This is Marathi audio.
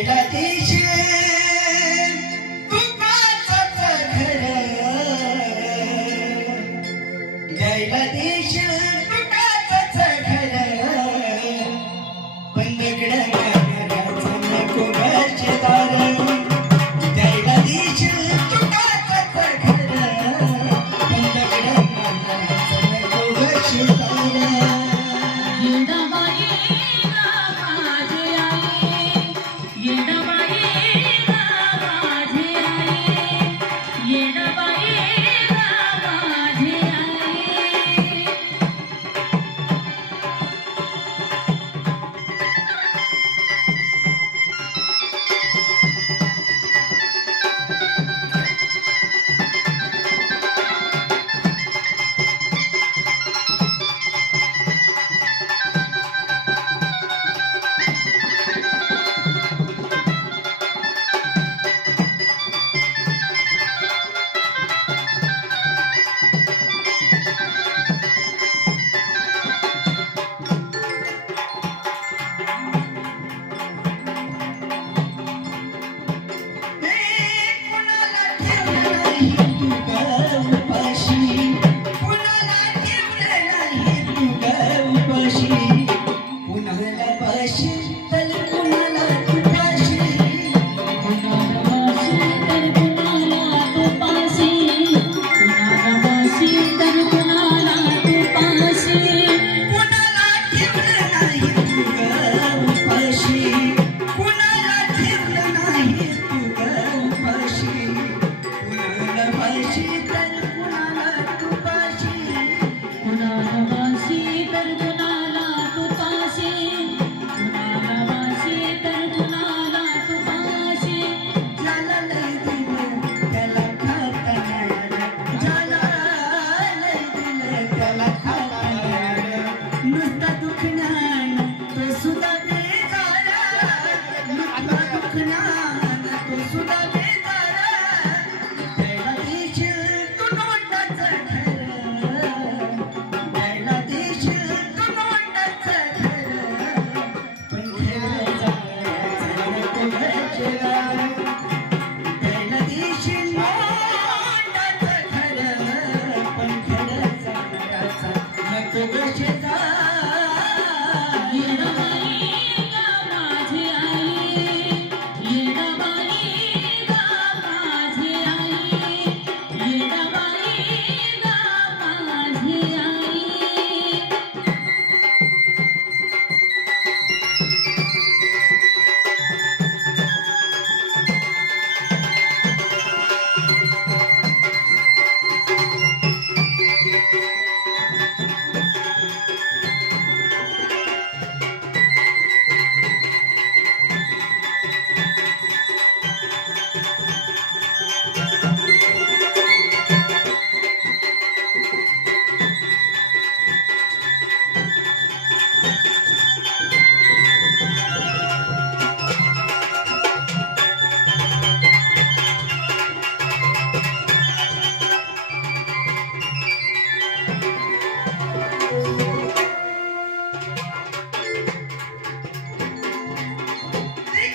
जगातीश तुकाच घर जगातीश तुकाच घर. पण दगडाचा नको दार जगातीश तुकाच घर पण दगडाचा नको दार